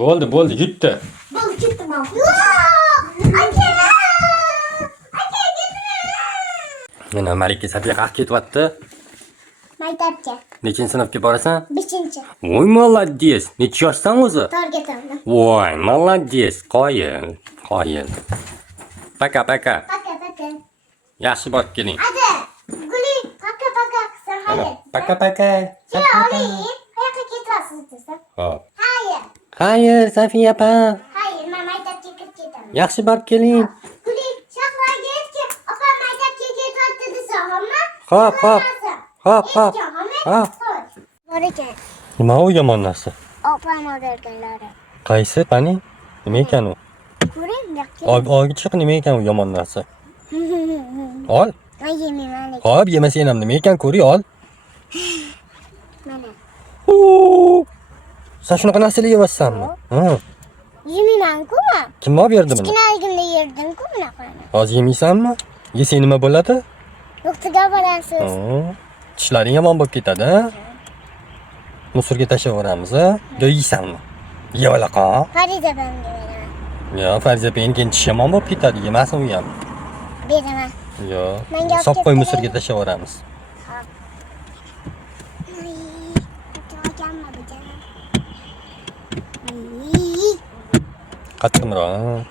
Bo'ldi, bo'ldi, yutdi. Bo'ldi, ketdim men. Aka! Aka, ketdim. Mana Malika Safiya qayerga ketyapti? Maktabga. Nechinchi sinfga borasan? 5-chi. Voy, молодец. Necha yoshsan o'zi? Torga tordim. Voy, молодец. Qoyil, qoyil. Paka. Paka. Yaxshi borib keling. Ada, Guli, paka qilsin, hayır. Paka. Kela oling. Qayoqqa ketyapsiz desam? Hop. Hayır. Xayr, Safiya opa. Hayır, men maktabga kirib ketaman. Yaxshi borib keling. Guli, Shahroga aytki, opam maktabga ketyapti desa, hamma? Hop. Bor ekan. Nima u yomon narsa? Opam o'rganganlari. Qaysi, pani? Nima ekan u? Ko'ring, yo'q. Olgi chiq, nima ekan u yomon narsa? Ol. Men yeyman lekin. Hop, yemasang ham nima ekan ko'ring, ol. Mana. Sen shunaqa narsalar yeyapsanmi? Yeyman-ku men. Kim olib berdi buni? Kichkinaligimda yerdim-ku bunaqani. Hozir yemaysanmi? Yesang nima bo'ladi? Doktorga borasiz. Tishlaring yomon bo'lib ketadi, ha? Musorga tashlab yuboramiz, ha? Yo yeysanmi? Yeb olaqon. Fariza bamga beraman. Yo, Fariza peyin keyin tish yomon bo'lib ketadi, yemasin u ham. Beraman. Yo, Menga olib sop qo'y kelib musorga tashlab yuboramiz. Qattiqroq.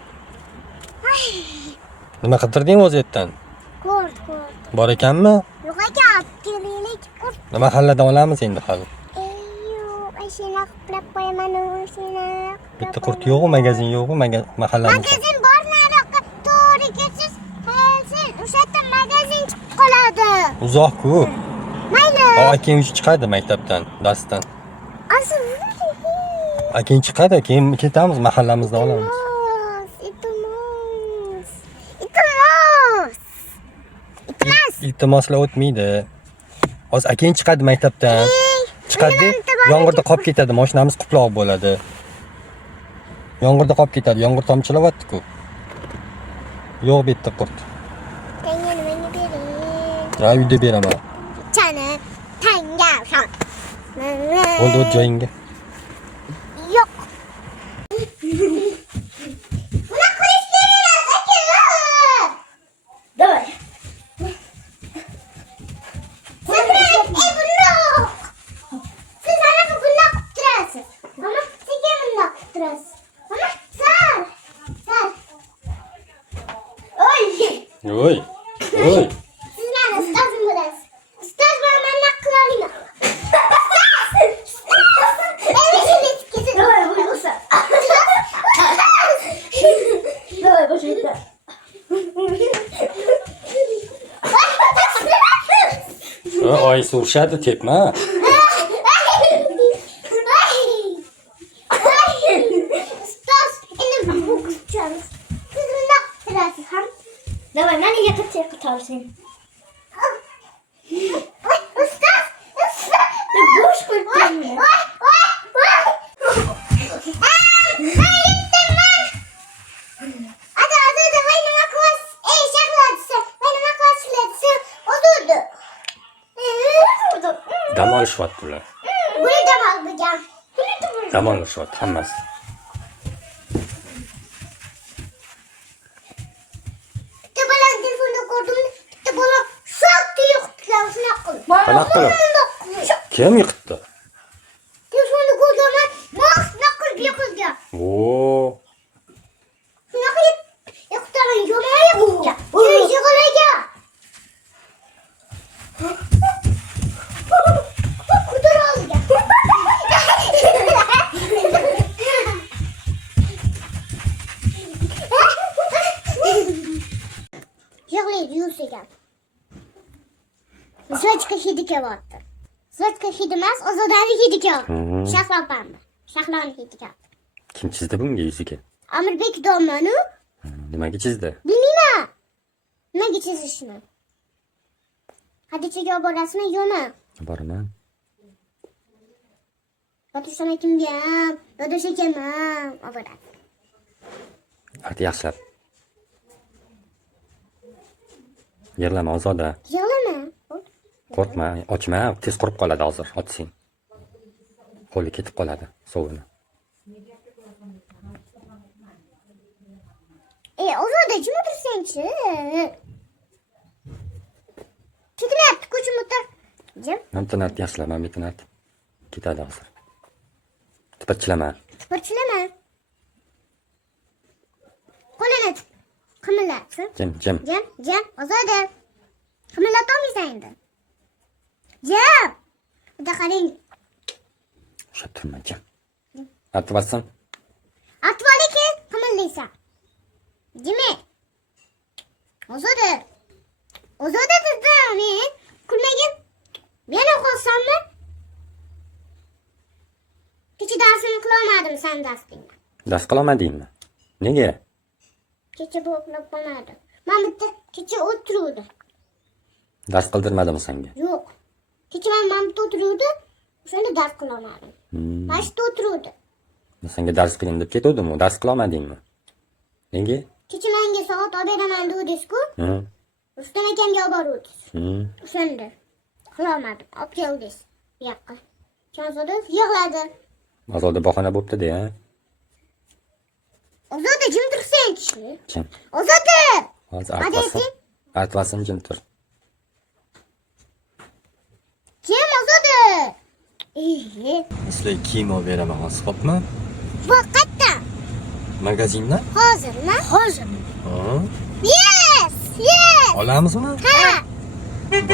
Nima qidirding o'zi yerdan? Ko'rt. Bor ekanmi? Yo'q ekan, kelaylik ko'rt. Nima mahalladan olamiz endi hali. Yo'q, ashina qiplab qo'yaman o'shina. Bitta qurt yo'q-ku, magazin yo'q-ku, mahallamizda. Magazin bor nariyoqqa to'g'ri ketsiz, qaysiz? O'sha yerda magazin chiqib qoladi. Uzoq-ku. Mayli. Keyin chiqadi maktabdan, darsdan. Asl. Keyin chiqadi, keyin ketamiz, mahallamizdan olamiz. Iltimoslar o'tmaydi. Hozir keyin chiqadi maktabdan. Chiqadi, yomg'irda qolib ketadi, mashinamiz quploq bo'ladi. Yomg'irda qolib ketadi, yomg'ir tomchilayapti-ku. Yo'q bitta qurt. Tanga nimani bering? Ha, uyda beraman. Chani, tanga shon. Bo'ldi, o'z joyingga. Yo'q. Buni qilish kerak, aka. Davay. Oy. Siz meni ustozim bo'lasiz. Ustoz bo'lman naqlaringlar. Oy surishadi, tepma. Давай, надо я тут тебе пытался. Устав! Ты будешь культурный? Dam olishyapti ular. Buni dam olmagan. Dam olishyapti hammasi. Qanaqa qilib? Kim yiqitdi? Telefonni ko'rganman, mas naql yiqilgan. Shunaqa yiqitaman, yo'q. Yig'lagan. Kudur olgan. Yig'laydi, yusigan. Svachka hidi kelyapti. Svachka hidi emas, Ozodani hidi kelyapti. Shahlo opamni. Shahloni hidi kelyapti. Kim chizdi bunga yuziga? Amirbek domlani. Nimaga chizdi? Bilmayman. Nimaga chizishni? Hadichaga olib borasizmi, yo'qmi? Boraman. Yotushdan akimga ham, Dodosh akamga ham olib borasiz. Hadi yaxshilab. Yig'lama Ozoda. Yig'lama. Qo'rqma, ochma, tez qurib qoladi hozir, ochsang. Qo'li ketib qoladi, sovuni. Ozoda jim o'tirsanchi. Ketilyapti, ko'chim o'tir. Jim. Internet yaxshilama, internet. Ketadi hozir. Tipirchilama. Tipirchilama. Qo'lini qimirlatsin. Jim. Jim, Ozoda. Qimirlatolmaysan endi. Jim. Buda qarang. O'sha turma, Jim. Atvasan. Atvalikin qimirlaysan. Jimmy. Ozoda dedim men. Kulmagin. Meni qo'ysanmi? Kecha darsini qilolmadim sen darsingni. Dars qilamadingmi? Nega? Kecha bo'lib qolmadi. Men bitta kecha o'tiruvdim. Dars qildirmadimi senga? Yo'q. Kecha men bitta o'tiruvdim. O'shanda dars qilolmadim. Mana shu o'tiruvdi. Senga dars qiling deb ketuvdim, dars qilamadingmi? Nega? Kecha menga soat olib beraman dedingiz-ku. Rustam akamga olib boruvdingiz. O'shanda qilolmadim. Olib keldingiz bu yoqqa. Chonzoda yig'ladi. Ozodda bahona bo'pti-da, ha? Ozoda jim tursanchi. Jim. Ozoda! Hozir artvasin jim tur. Jim, Ozoda! Sizlarga kiyim olib beraman hozir, xo'pmi? Bu qayerda? Magazinda? Hozirmi? Hozir. Yes! Olamizmi? Ha!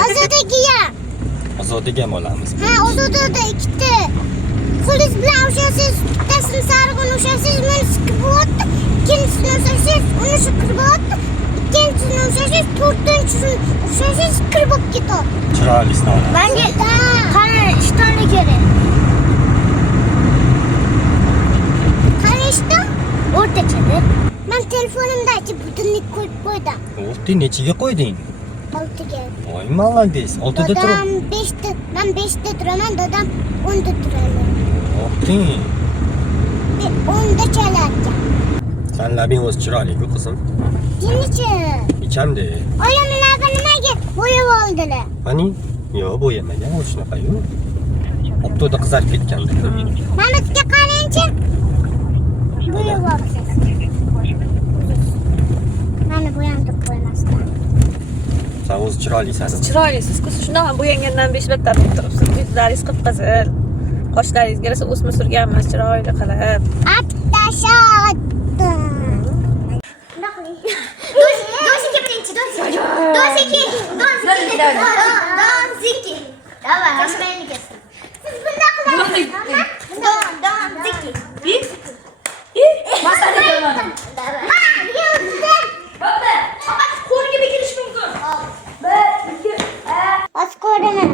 Ozodaga. Ozodaga ham olamiz. Ha, Ozodada ikkita. Qo'lingiz bilan ushasiz, bittasini sarig'ini ushasiz, meni siqib o'tdi. Ikkinchisini ushasiz, uni siqib o'tdi. Ikkinchisini ushasiz, to'rtinchisini ushasiz, siqib o'tib ketadi. Chiroylisini olamiz. Menga qani ishtonli kerak. Qani ishton? O'rtachada. Men telefonimdagi butunlik qo'yib qo'ydim. O'rti nechiga qo'yding? 6ga. Voy, молодец. 6da turib. Dadam 5da, men 5da turaman, dadam 10da turadi. O'qing. 10da chalarkan. Sen labing o'zi chiroyli-ku qizim. Jinichi. Ichamdi. Oyimni labi nimaga bo'yab oldilar? Qani? Yo'q, bo'yamagan, u shunaqa-yu. Optoda qizarib ketgandi. Mamutga qarangchi. Bo'yab olibsiz. Meni bo'yantib qo'ymasdan. Sen o'zi chiroylisan. Chiroylisiz, siz shunaqa bo'yangandan 5 battar bo'lib turibsiz. Yuzlaringiz qip-qizil. Qoshlaringiz yarasa o'sma surganmas, chiroyli qilib. Attashotdim. Dosiki birinchi, dosiki. Давай, расширение. Siz bunda qilasiz. Dosiki. Masada qilmadim. Baba, Qo'liga bekilish mumkin. Oskoraman.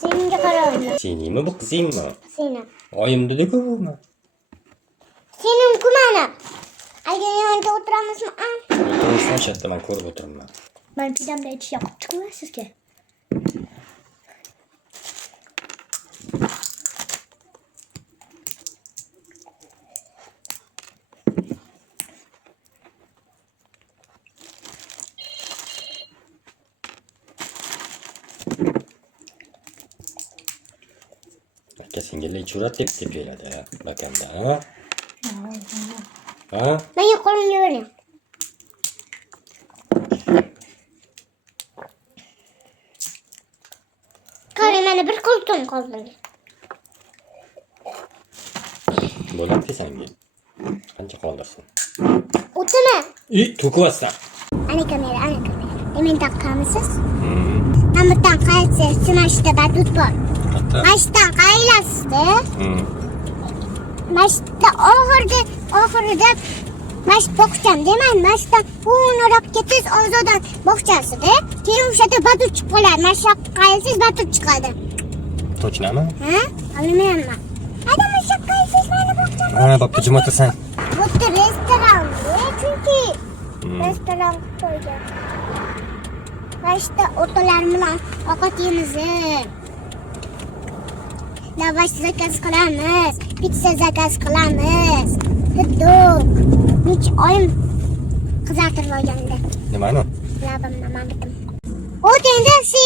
Senga qarayman. Senimi bu qizingmi? Seni. Oyim dedi-ku buni. Sening-ku mana. Agar yonida o'tiramizmi? O'tirishdan shatda men ko'rib o'tiraman. Men pidamda aytish yoqibdi-ku sizga. Aka singilli ichurat deb keladi, bakanda, ha? Ha? Menga qo'limga bering. Qarang, mana bir qo'ltim qoldi. Bo'ladi senga. Qancha qoldirsin? O'timi? To'kvasan. Ana kamera. Men taqqanmisiz? Namdan qaysi sinashda batut bor. Mashdan qaylasizda? Mashda oxirida mash boqcham deman, mashdan unoq ketish Ozodan boqchasida. Keyin o'shada batut chiqib qoladi. Mashaq qaysiz batut chiqadi. Точнami? Ha? Bilmayman. Adam mashaq qaysiz meni boqcham. Ha, bo'pti, jim o'tirsan. Bu restoran, chunki restoran qo'ygan. Mashda o'tolar bilan ovqat yeymiz. Lavash zakaz qilamiz, pitsa zakaz qilamiz. Huduk. Nech oyim qizartirib olganda. Nimani? Labimni men bitim. O'tenda o'sha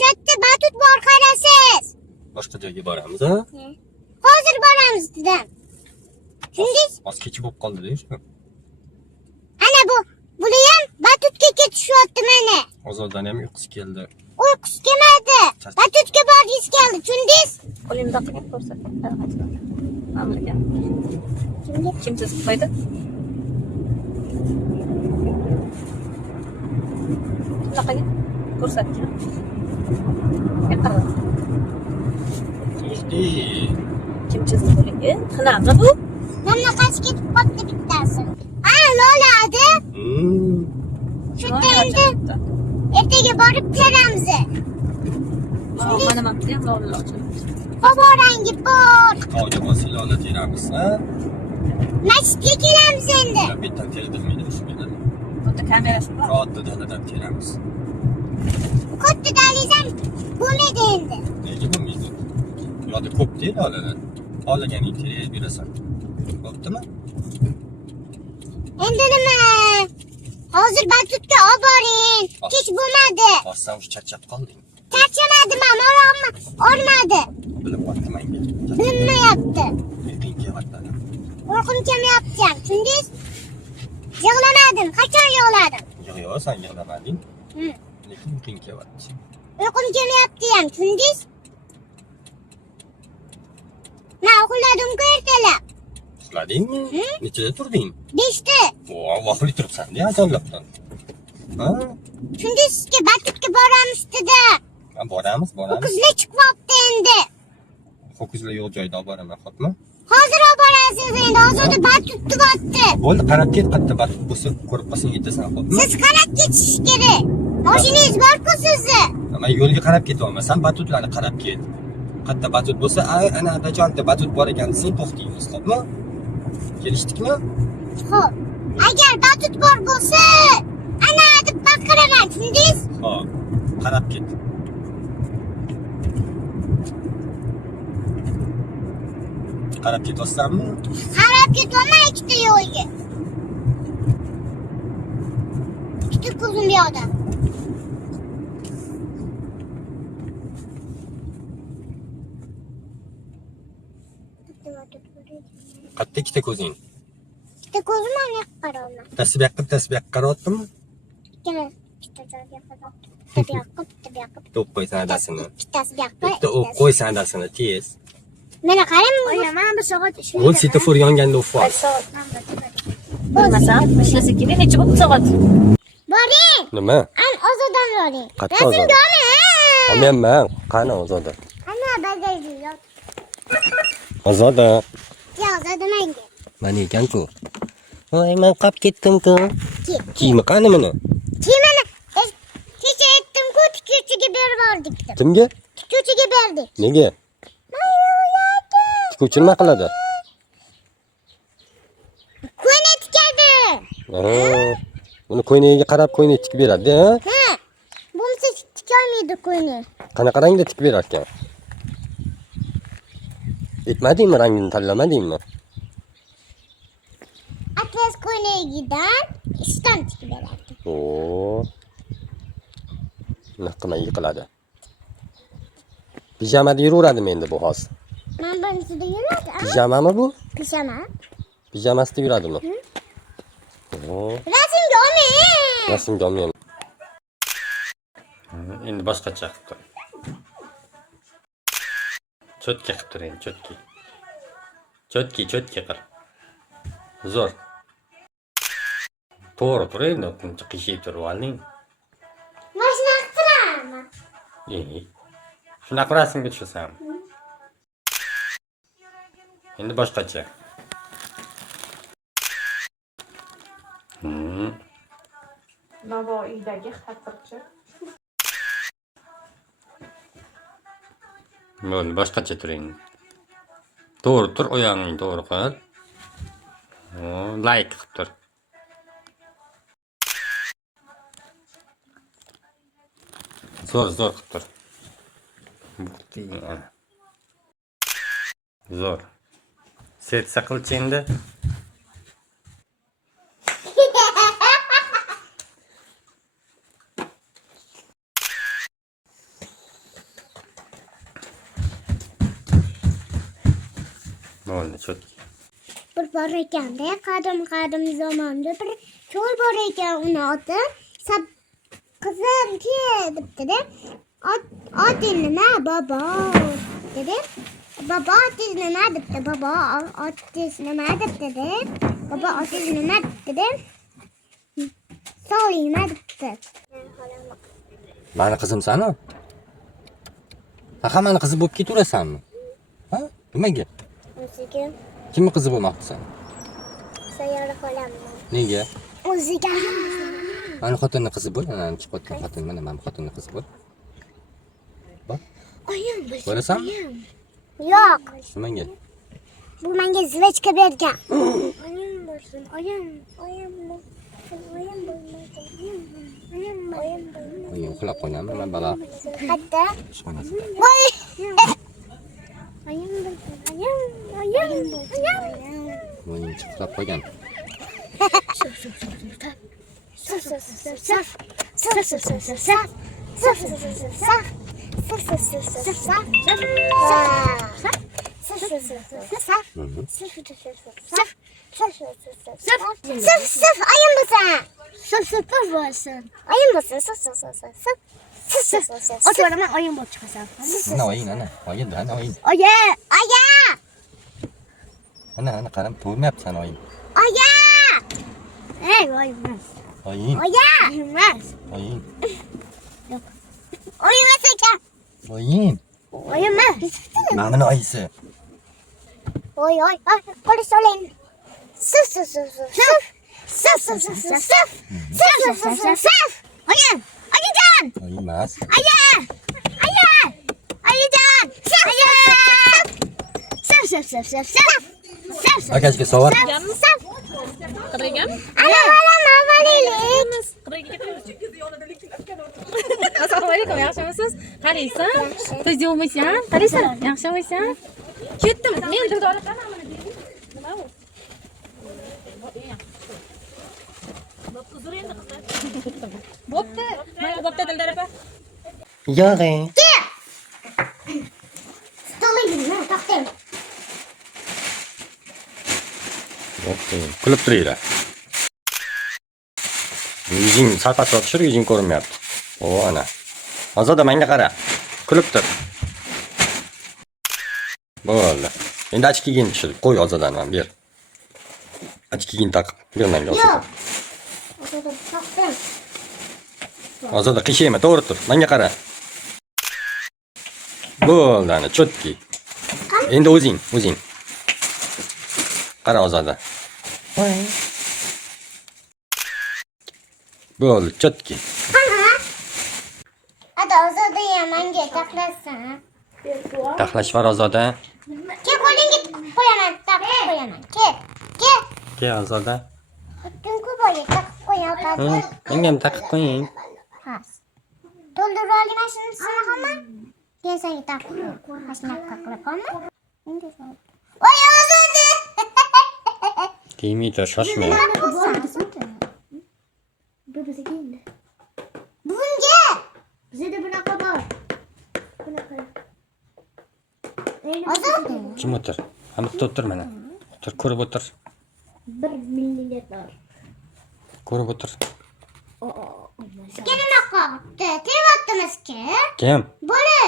yerda batut bor qarasiz. Boshqa joyga boramiz, ha? Hozir boramiz dedim. Shunday Oz kechib bo'lib qoldi-da shu. tushyapti mana. Ozoddan ham uyqusi keldi. Uyqusi kelmadi. Batutga borgisi keldi, tushundingiz? Qo'limda qilib ko'rsating. Mamlakat. Kimga? Kim chizib qo'ydi? Bunaqaga ko'rsatgan. Qara. Kim chizdi bunga? Qanaqa bu? Namnaqasi ketib qoldi bittasi. Loladi. Shu endi ertaga borib teramiz. Mana maqti ham lolalar ochiladi. Boborangi bor. Qovga bosib lola teramiz, ha? Masjidga kelamiz endi. Bittan terdirmaydi shu bilan. Bitta kamerasi bor. Katta daladan teramiz. Katta dalizam bo'lmaydi endi. Nega bo'lmaydi? Yo'da ko'p deydi lolalar. Olaganing terib berasan. Bo'ptimi? Endi nima? Hozir batutga olib boring. Kech bo'lmadi. Bossam charchab qolding. Charchamadim, oyog'im og'rimadi. Bilib qo'ydim menga. Bilmayapti. Uyqum kelyapti. Uyqum kelmayapti ham, tushundingiz? Yig'lamadim. Qachon yig'ladim? Yo'q, sen yig'lamading. Hı. Lekin uyqum kelyapti. Uyqum kelmayapti ham, tushundingiz? Men uxladim-ku ertalab. Uxladingmi? Nechada turding? 5ta. Vaqtli turibsan-da, azonlabdan. Ha? Tushundingizki, batutga boramiz dedi. Boramiz. Ho'kizlar chiqyapti endi. Ho'kizlar yo'q joyda olib boraman, xo'pmi? Hozir olib borasiz endi. Hozirda batut tutyapti. Bo'ldi, qarab ket, qatta batut bo'lsa, ko'rib qolsang yetasan, xo'pmi? Siz qarab ketishingiz kerak. Mashinangiz bor-ku sizni. Men yo'lga qarab ketyapman, batutlarni qarab ket. Qatta batut bo'lsa, ana joyda batut bor ekan desang, to'xtaymiz, xo'pmi? Kelishdikmi? Xo'p. Agar batut bor bo'lsa, ana deb baqiraman, tushundingiz? Xo'p, qarab ket. Qarab ketyapsanmi? Qarab ketyapman ikkita yo'lga. Ikkita ko'zim bu yoqda. Qatta ikkita ko'zing. Ikkita ko'zim ham yoqqa qarayapman. Tasbih qilib qarayaptimi? Ikkita joyga qarayapman. Bitta bu yoqqa, bitta bu yoqqa. To'p qo'ysan adasini. Ikkitasi bu yoqqa. Bitta o'q qo'ysan adasini tez. Mana qarang, men bir soat ishlayman. Bo'l svetofor yonganda o'qib ol. Bilmasam, ishlasa kerak, necha bo'ldi soat? Boring. Nima? Ozodan boring. Qatta Rasmga Olmayman. Qani Ozoda? ana bagajni yo'q. Ozoda. Ozoda menga. Mana ekan-ku. Voy, men qolib ketdim-ku. Ket. Kiyimi qani meni? Kiyimini kecha aytdim-ku, tikuvchiga berib oldik deb. Kimga? Tikuvchiga berdik. Nega? Tikuvchi nima qiladi? Ko'ylak tikadi. Buni ko'ynagiga qarab ko'ylak tikib beradi, ha? Ha. Bo'lmasa tikolmaydi ko'ylak. Qanaqa rangda tikib berar ekan? Aytmadingmi, rangini tanlamadingmi? Atlas ko'ylagidan ishdan tikib beradi. Nima yiqiladi? Pijamada yuraveradimi endi bu hozir? Men bunisida yuradi. Pijamami bu? Pijama. Pijamasida yuradimi? Rasmga olmang. Rasmga olmayman. Endi boshqacha qilib tur. Cho'tka qilib tur endi, cho'tki. Cho'tki qil. Zo'r. To'g'ri tur endi, buncha qiyshayib turib olding. Mashina qilamiz. Shunaqa rasmga tushasan. Endi boshqacha. Navoiydagi xatirchi. Bo'ldi, boshqacha turing. To'g'ri tur, oyog'ingni to'g'ri qil. Like qilib tur. Zo'r qilib tur. Zo'r. Setsa qilchi endi. Bo'ldi, cho'tki. Bir bor ekanda, qadim zamonda bir cho'l bor ekan, uni oti Qizim ki debdi. Oting nima bobo dedi. Bobo oting nima debdi. Bobo oting nima debdi. Bobo oting nima dedi. Solima debdi. Mani qizimsan-ku? Hammani qizi bo'lib ketaverasanmi? Ha? Nimaga? O'ziga Kimni qizi bo'lmoqchisan? sayyola qolamman. Nega? O'ziga. Mani xotinning qizi bo'l, mana chiqayotgan xotin, mana mani xotinning qizi bo'l. Bak, Oyim bo'lasanmi? Yo'q. Nimaga? Bu menga zvechka bergan. Oyim bo'lsin. Oyim bo'lmaydi. Oyim uxlab qolganmi? Men bala. Hatta Ishxonasi. voy. Oyim bo'lsin. Oyim. Oyim chiqib qolgan. Oturaman oyim bo'lib chiqasan. Mana oying, ana. Oying, ana oying. Oya! Ana qaram, ko'rmayapsan oying. Oya! Ey, oyim. Oying, Oya! Emas. oying. Oyim ekan. Oying. Oyim emas. Mana oyisi. Oy, polis olayım. Sıf. Oyun, ayıcan. Oying emas. Ayıcan. Sıf. Akasiga sovor. Qirg'iygan? Ana, avvalilik. Assalomu alaykum, yaxshimisiz? Qaraysan? To'yda bo'lmaysan? Qaraysan? Yaxshimisan? Ketdim. Men dildora qanaqa bering. Nima u? Uzr endi qizlar. Bo'pti. Mana bo'pti dildora opa. Yo'q. Stolingni taqdim. Kulib turinglar. Yuzing salpasroq tushir, yuzing ko'rinmayapti. O, ana. Ozoda menga qara. Kulib tur. Bo'ldi. Endi ochki kiyim tushir. Qo'y Ozodani men ber. Ochki kiyim taqib, ber menga Ozoda. Taqdim. Ozoda qishayma, to'g'ri tur. Menga qara. Bo'ldi, ana chotki. Endi o'zing. Qara Ozoda. Bo'ldi, chotki. Hadi Ozoda menga taqlasan. Taxlash var Ozoda. Ke qo'lingga tiqib qo'yaman, taqib qo'yaman. Ke. Ke Ozoda. Tunku bo'yi taqib qo'yaman. Menga ham taqib qo'ying. Ha. To'ldirib olgan mashinasini hamma. Keyin senga taqib mashina qilib qolma. Voy Ozoda. Tegmaydi, shoshma. Bu bizga endi. Bunga. Bizda bunaqa bor. Bunaqa. Ozoda. Kim o'tir? Hamma o'tir mana. O'tir, ko'rib o'tir. 1 millilitr. Ko'rib o'tir. Nima qildi? Tevatdimizki? Kim? Bola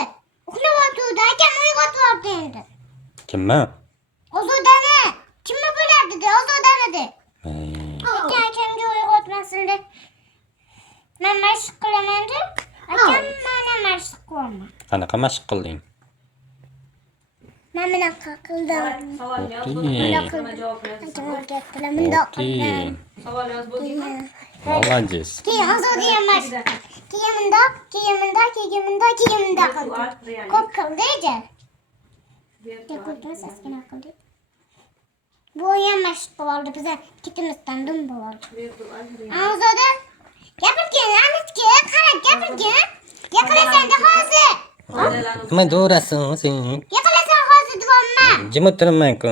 uxlayotdi, akam uyg'otib endi. Kimmi? Ozodani. Kimni bo'ladi de, Ozodani de. Akamga uyg'otmasin deb. Men mashq qilaman deb, akam mana mashq qilaman. Qanaqa mashq qilding? Men bunaqa qildim. Akam o'rgatdilar, bundoq qildim. Savol yozib bo'ldingmi? Молодец. Keyin Ozoda mashq. Keyin bundoq qildi. Ko'p qildi-chi? Ko'pmasgina qildi. Bu ham mashq bo'ldi, biz ketimizdan dum bo'ldi. Ozoda gapirgin, anitga qarab gapirgin. Yiqilasan hozir. Nima do'rasin sen? Yiqilasan hozir devomma. Jim o'tirmayku.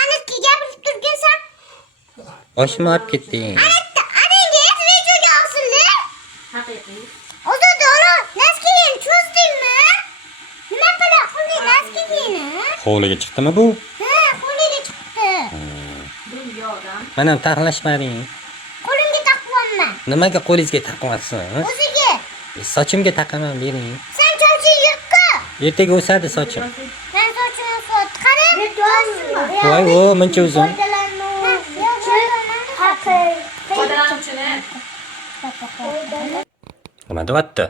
Anitga gapirib turgansan. Oshma olib ketding. Adangga etvejoga osildi. Haqiqiy. Ozoda naskini cho'zdingmi? Nima qilding naskini? Hovliga chiqdimi bu? Ha, qo'liga chiqdi. Dunyodan. Mana taxlashmaring. Qo'limga taqib olma. Nimaga qo'lingizga taqyapsiz? O'ziga. Sochimga taqaman bering. Sen soching yirtqi. Ertaga o'sadi sochim. Sen sochingni sot. Qara. Voy, o, muncha uzun. Foydalanuvchini. Nima deyapti?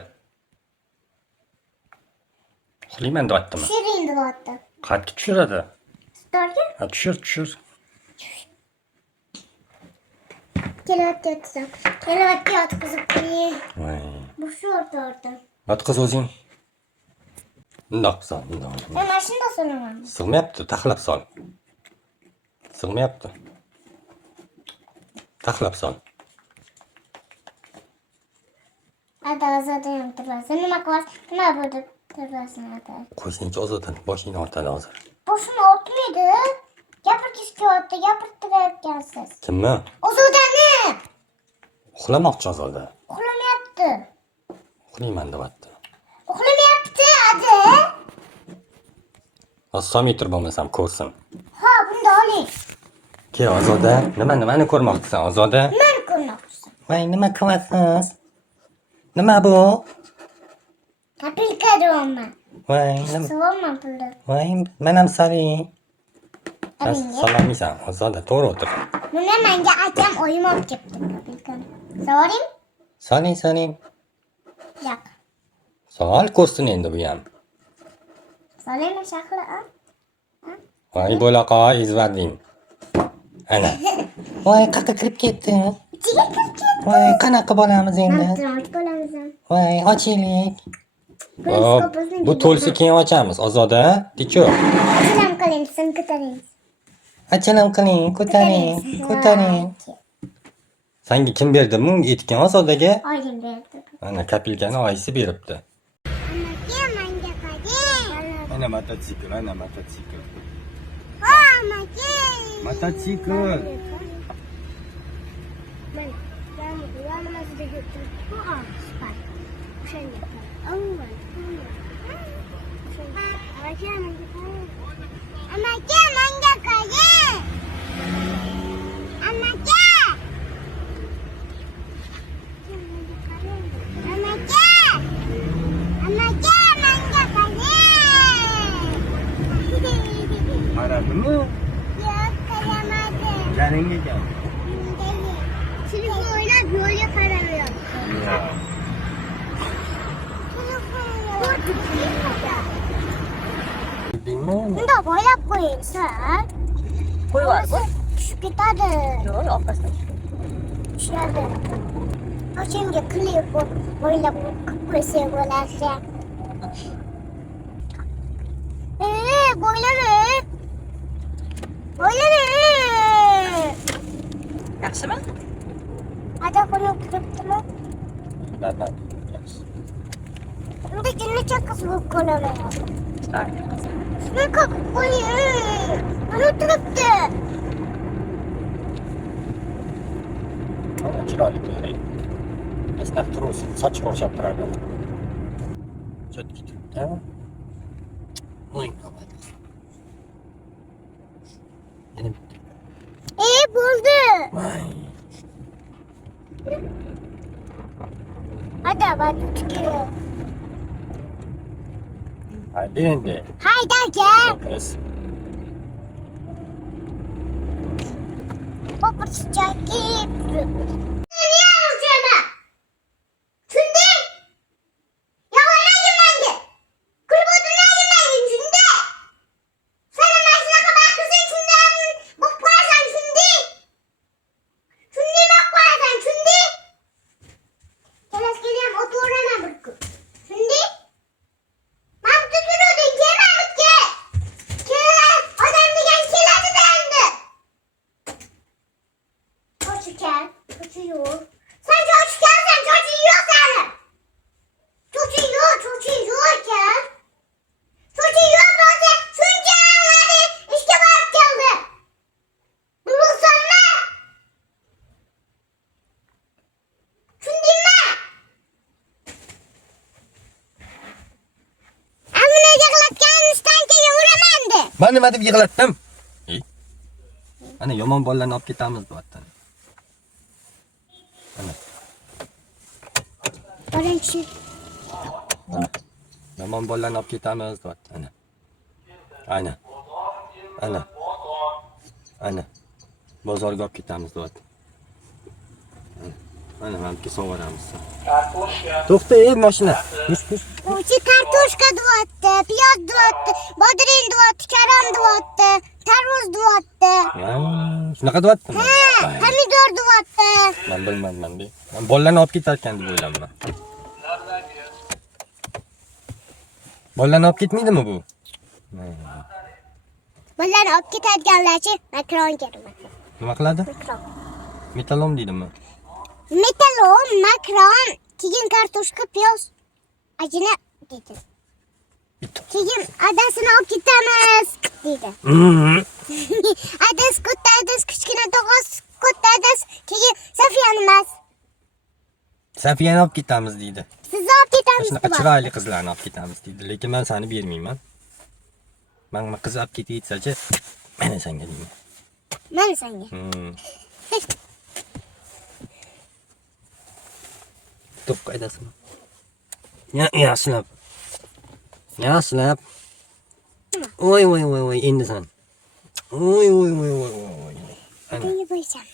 Uxlayman deyaptimi? Shirin deyapti. Qatga tushiradi. Storga Ha, tushir. kelyapti yotsam. Kelyapti yotqizib qo'ying. Voy. Bu shu o'rta. Yotqiz o'zing. Bundoq sol, bundoq. Men mana shunday so'raman. Sig'mayapti, taxlab sol. Sig'mayapti. Taxlab sol. Adazada ham turasiz. Nima qilasiz? Nima bo'ldi? Turasiz ata. Qo'ysinchi ozodan boshingni ortadi hozir. Boshimni ortmaydi. Gapirishga o'tdi, gapirtirayotgansiz. Kimni? Ozodani. Uxlamoqchi ozoda. Uxlamayapti. Uxlayman deyapti. Uxlamayapti, adi. Ossomiy tur bo'lmasam ko'rsin. Ha, bunda oling. Ke ozoda, nimani ko'rmoqchisan ozoda? Nimani ko'rmoqchisan? Voy, nima qilyapsiz? Nima bu? Kapilka deyapman. Voy, nima? So'raman pulni. Voy, men ham soling. Abinga. Sololmaysan, ozoda, to'g'ri o'tir. Buni menga akam oyim olib kelibdi kapilkani. So'ring? Soling. Yo'q. Sol ko'rsin endi bu ham. So'raymi shahla, a? Voy, bo'laqa izvarding. Ana. Voy, qayerga kirib ketdi? Ichiga kirib ketdi. Voy, qanaqa bo'lamiz endi? Avtomat bo'lamiz. Voy, ochaylik. Hop, Bu to'lsa keyin ochamiz. Ozoda, tichuk. Achilam qiling, sim ko'taring. Achilim qiling, ko'taring. Senga kim berdi bu etgan ozodaga? Oyim berdi. Ana kapilkani oyisi beribdi. Amaga menga qading. Ana mototsikl. Amaga. Mototsikl. Men yonimizga turib, spat. O'shanga. Amaga menga qading. Amaga. Qaradimi? Yo'q, qaramadim. Jaring ekan. Telefon o'ylab yo'lga qaramayapti. Bunda bo'ylab qo'ying, sir. Qo'yib Tushib ketadi. Yo'q, orqasidan. Tushadi. Ochimga klip bo'ylab qo'ysak bo'lardi. Bo'ylama. Yaxshimi? Ada qo'yib turibdimi? Baba. Unda necha qiz bo'lib qolaman. Shunaqa qo'ying. Mana turibdi. Chiroyli ko'raylik. Esnab tursin, soch o'xshab turadi. Chotki turibdi. O'ying qiladi. Yana bitta. Bo'ldi. Voy. Ada batutki. Haydi endi. Hayda aka. Biz Po'pirchaki. Ben nima deb yig'latdim? Ana yomon bolalarni olib ketamiz deyapti. Ana. Birinchi. Yomon bolalarni olib ketamiz deyapti. Ana. Ana. Ana. Ana. Bozorga olib ketamiz deyapti. Mana menga sovg'aramiz. To'xta, mashina. Yuz. Uchi kartoshka deyapti, piyoz deyapti, bodring deyapti, karam deyapti, tarvuz deyapti. Shunaqa deyapti. Ha, pomidor deyapti. Men bilmayman de. Men bolalarni olib ketayotgan deb o'yladim. Bolalarni olib ketmaydimi bu? Bularni olib ketadiganlarchi makron keraman. Nima qiladi? Makron. Metalom deydimi? Metalon, makron, keyin kartoshka, piyoz, ajina dedi. Keyin adasini olib ketamiz dedi. Adas katta, adas kichkina, tog'asi katta, adas keyin Safiyani emas. Safiyani olib ketamiz deydi. Sizni olib ketamiz. Shunaqa chiroyli qizlarni olib ketamiz deydi. Lekin men seni bermayman. Men qiz olib ketayotsa-chi, mana senga deyman. Mana senga. To'p qo'ydasizmi? Yaxshilab. Yaxshilab. Voy, endi sen. Voy. Nega bo'ysam?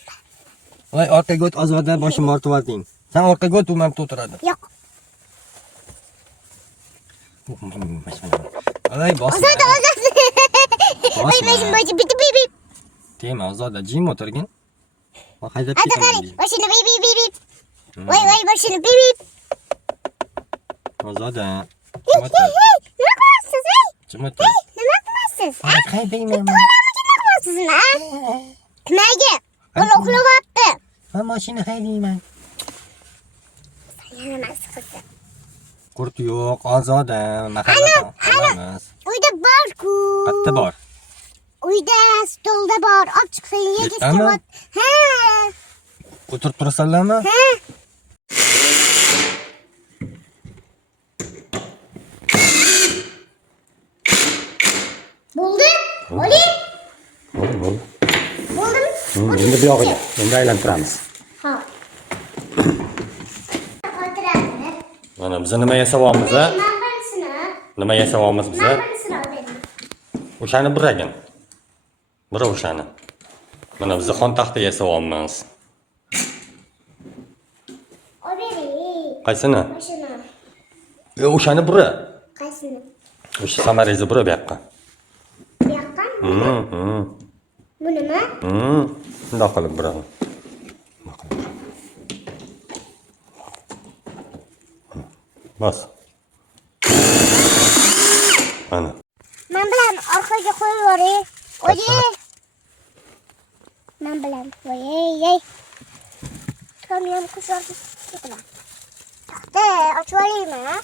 Voy, orqaga o't, ozordan boshim ortib olding. Sen orqaga o't, u men o'tiradi. Yo'q. Voy, bosma. Ozod. Voy, mashina bit. Tema, Ozoda, jim o'tirgin. Va haydab Ada ketaman. qari, mashina bip. Voy, mashina bip. Ozoda. Nima qilyapsiz? Jim o'tir. Nima qilyapsiz? Haydayman. Nima qilyapsiz? Nimaga? Bola uxlayapti. Men mashina haydayman. Yana emas qizi. Qurt yo'q, Ozoda. Mahallada. Uyda bor-ku. Qayerda bor? Uyda, stolda bor. Olib chiqsang Yetami? yegacha. Ha. O'tirib turasanlarmi? Ha. Bo'ldi? Oling. Bo'ldimi? Endi bu yog'iga. Endi aylantiramiz. Ha. Xotirasini. Mana biz nima yasayapmiz, a? Men birisini. Nima yasayapmiz biz? Men birisini oldim. O'shani biragin. Bira o'shani. Mana biz xon taxta yasayapmiz. Obering. Qaysini? Mashina. O'shani bira. Qaysini? O'sha samaringizni bira bu yoqqa. Bu yoqqa? Bu nima? Bundoq qilib bira. Bas. Mana. Men bilan orqaga qo'yib yuboring. Oyi. Men bilan qo'yay. Kamyon kuzardi. Ketaman. Taxta ochib olaymi?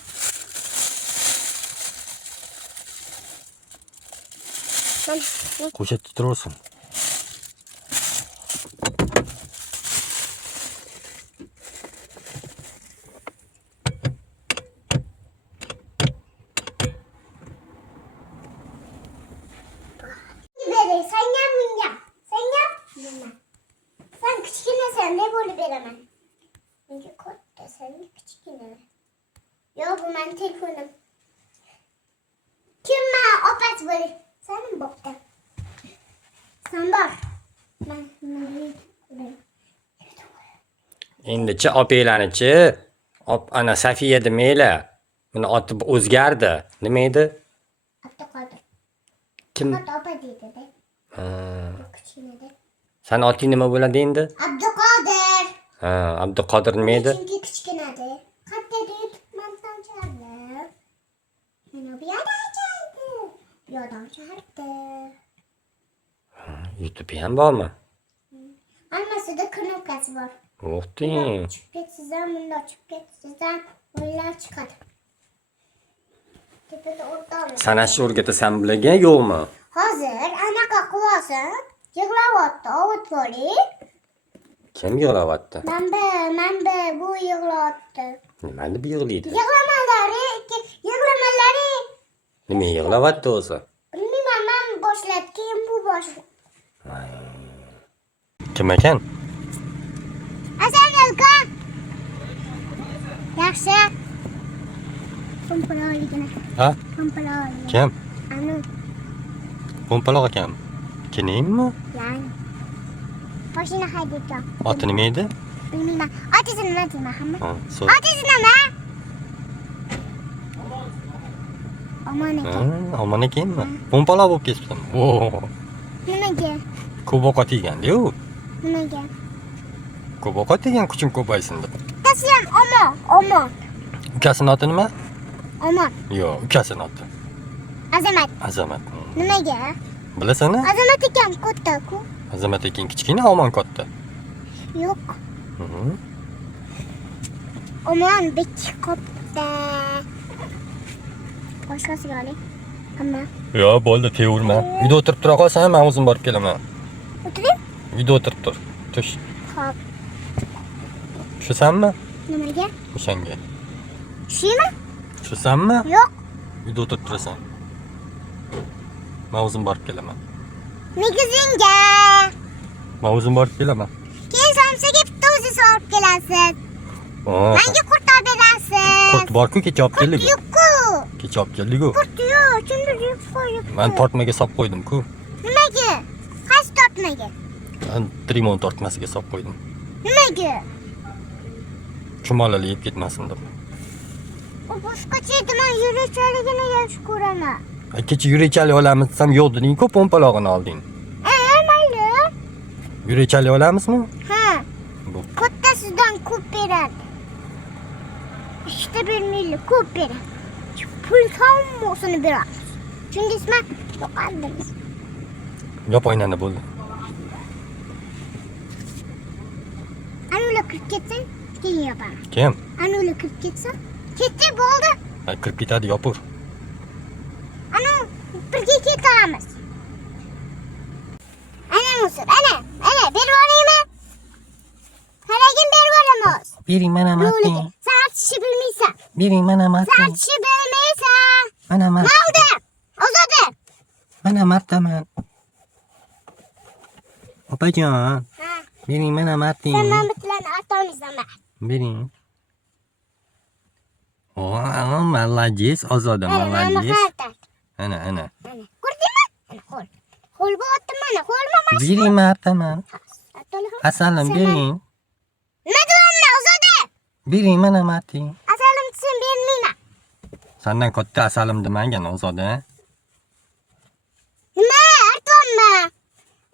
Qo'shatda tursin. Sen kichkinasan, ne bo'lib beraman? Menga katta, sen kichkina. Yo, bu men telefonim. Kimma opasi bo'li? Senin bo'pti. Sen bor. Men Endi-chi opelanichi, ana Safiya demanglar. Buni oti o'zgardi. Nima edi? Abduqodir. Kim? Opa deydi-da. Kichkina. Sen oting nima bo'ladi endi? Abduqodir. Ha, Abduqodir nima edi? Chunki kichkinada. Qatta deb mansan chaldi. Mana bu yoqda chaldi. Bu yoqdan chaldi. YouTube ham bormi? Hammasida knopkasi bor. O'xting. Chiqib ketsizdan, bunda chiqib ketsizdan o'yinlar chiqadi. Tepada o'rtami? Sanashni o'rgatasan bularga yo'qmi? Hozir anaqa qilasan. Yig'layapti, ovut bo'ling. Kim yig'layapti? Manba bu yig'layapti. Nima deb yig'laydi? Yig'lamalari. Nima yig'layapti o'zi? Bilmayman, men boshlab, keyin bu boshlab. Kim ekan? Hasan aka. yaxshi. Pompaloligini. Ha? Pompaloligini. Kim? Anu, Po'mpaloq akam. Kiningmi? yani. Mashina haydayotgan. Oti nima edi? Bilmayman. Otasi nima deyman, hamma? Ha, so'z. Otasi nima? Omon ekan. Omon ekanmi? Po'mpaloq bo'lib ketibdimi? Oo. Nimaga? Ko'p ovqat yegan-da-yu. Nimaga? Ko'p ovqat yegan kuchim ko'paysin deb. Otasi ham omon. Ukasini oti nima? Omon. Yo'q, ukasini oti. Azamat. Azamat. Nimaga? Bilasana? Azamat ekan katta-ku. Azamat ekan kichkina, Omon katta. Yo'q. Mhm. Omon bek katta. Boshqasiga oling. Hamma. Yo'q, bo'ldi, tevirma. Uyda o'tirib tura qolsan, men o'zim borib kelaman. O'tiring. Uyda o'tirib tur. Tush. Xo'p. Tushasanmi? Nimaga? O'shanga. Tushaymi? Tushasanmi? Yo'q. Uyda o'tirib turasan. Men o'zim borib kelaman. Negizingga. Men o'zim borib kelaman. Keyin somsaga bitta o'zi olib kelasiz. Menga qurt olib berasiz. Qurt bor-ku, kecha olib keldik. Yo'q-ku. Kecha olib keldik-ku. Qurt yo'q, kimdir yeb qo'yibdi. Men tortmaga solib qo'ydim-ku. Nimaga? Qaysi tortmaga? Trimon tortmasiga solib qo'ydim. Nimaga? Chumolali yeb ketmasin deb. U boshqacha edi, men yuruvchiligini yaxshi ko'raman. Kecha yurechali olamiz desam yo'q deding-ku, po'mpalog'ini olding. Mayli. Yurechali olamizmi? Ha. Bu Kattasidan ko'p beradi. Ikkita bermayli, ko'p beradi. Pul hammasini beramiz. Tushundingizmi? Yo'qaldingiz. yop oynani bo'ldi. Anula kirib ketsang, keyin yopaman. Kim? Anula kirib ketsa, ketdi bo'ldi. Kirib ketadi, yopur. Ana, birga ketamiz. Ana Musur, ana, berib yuboraymi? Qaragin berib yuboramiz. Bering mana Lo'liga, mating. sen artishni bilmaysan. Bering mana Sen mating. artishni bilmaysan. Mana Malda, Ozoda. Mana martaman. Opajon, Ha, bering mana mating. sen men bilan artolmaysanmi? Bering. Молодец, Ozoda, молодец. Ana. Ana, ko'rdingmi? Ana, qo'l bo'lyapti mana, qo'lma mana. Bering martaman. Asalim Sen bering. Nima deyapman, Ozoda? Bering mana mating. Asalim sen bermayman. Sandan katta asalim demagan Ozoda. Nima artyapman?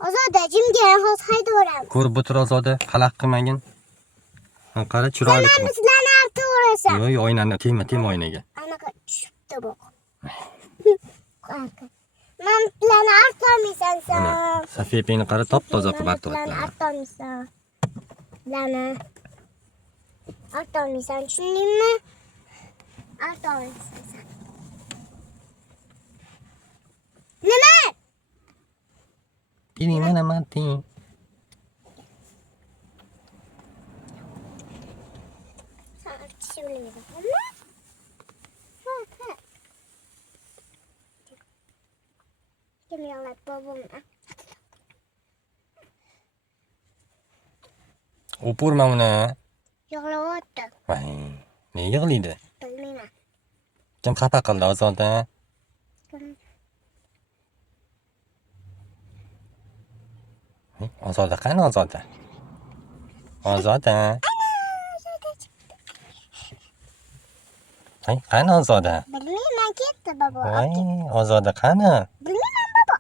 Ozoda, jimga hozir haydaveramiz. Ko'rib o'tir Ozoda, xalaq qilmagin. Qara chiroyli Sen qilib. bizlarni artaverasan. Yo'q, oynani tema oynaga. Anaqa tushibdi bu. Men bilan artolmaysan sen. Ana, Safiyapeni qara top-toza qilib Bilan artyapti. artolmaysan. Bilan artolmaysan, tushundingmi? Artolmaysan sen. Nima? Bering mana mating. Sen artishni bilmaysan. Ha. Kim yig'lab bobomni? O'purma uni. Yig'layapti. Voy, ne yig'laydi? Bilmayman. Kim xafa qildi Ozoda? Ozoda qani Ozoda? Ozoda. Hay, qani Ozoda? Bilmayman, ketdi bobo. Voy, Ozoda qani? Bilmayman bobo.